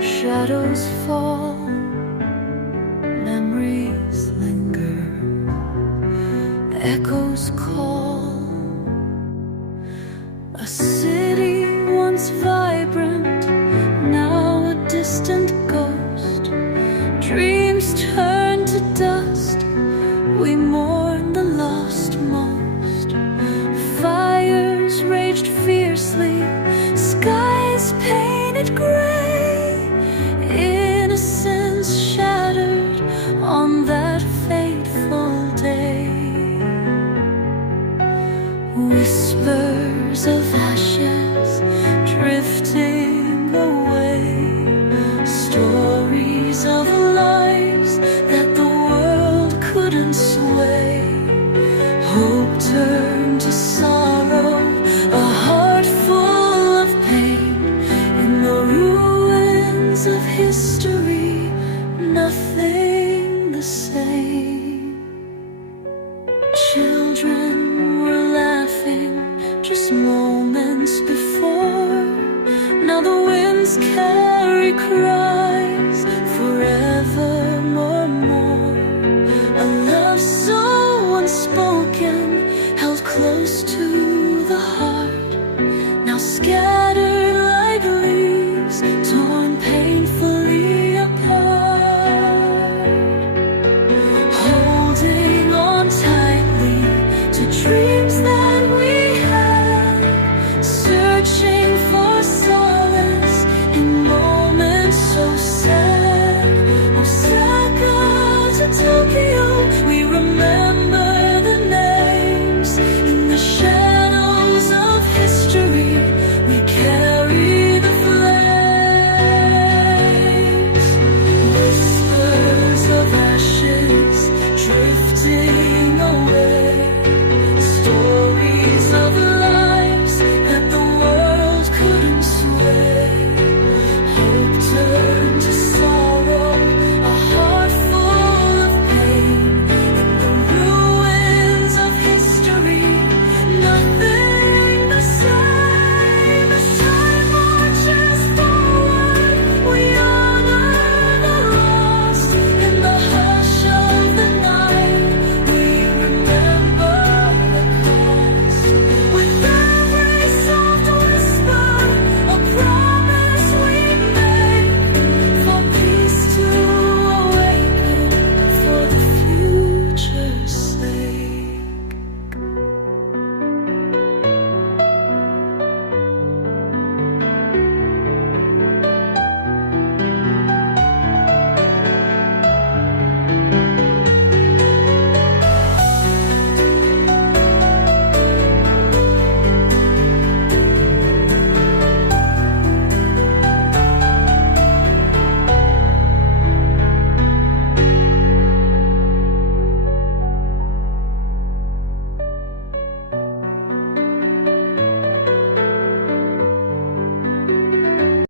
Shadows fall, memories linger, echoes call. A city once vibrant, now a distant ghost. Dreams turn to dust, we mourn the lost most. Fires raged fiercely, skies painted gray, innocence shattered on that fateful day. Whispers of ashes drifting away, stories of lives that the world couldn't sway. Hope turned to sorrow, a heart full of pain. In the ruins of history, nothing the same. Children were laughing just moments before. Now the winds carry cries forevermore. A love so unspoken, held close to the heart, now scattered like leaves, torn painfully apart. Holding on tightly to dreams that we had, searching for solace in moments so sad. Osaka to Tokyo, we remember the names. In the shadows of history, we carry the flames. Whispers of ashes drifting away, stories of lives that the world couldn't sway. Hope turned to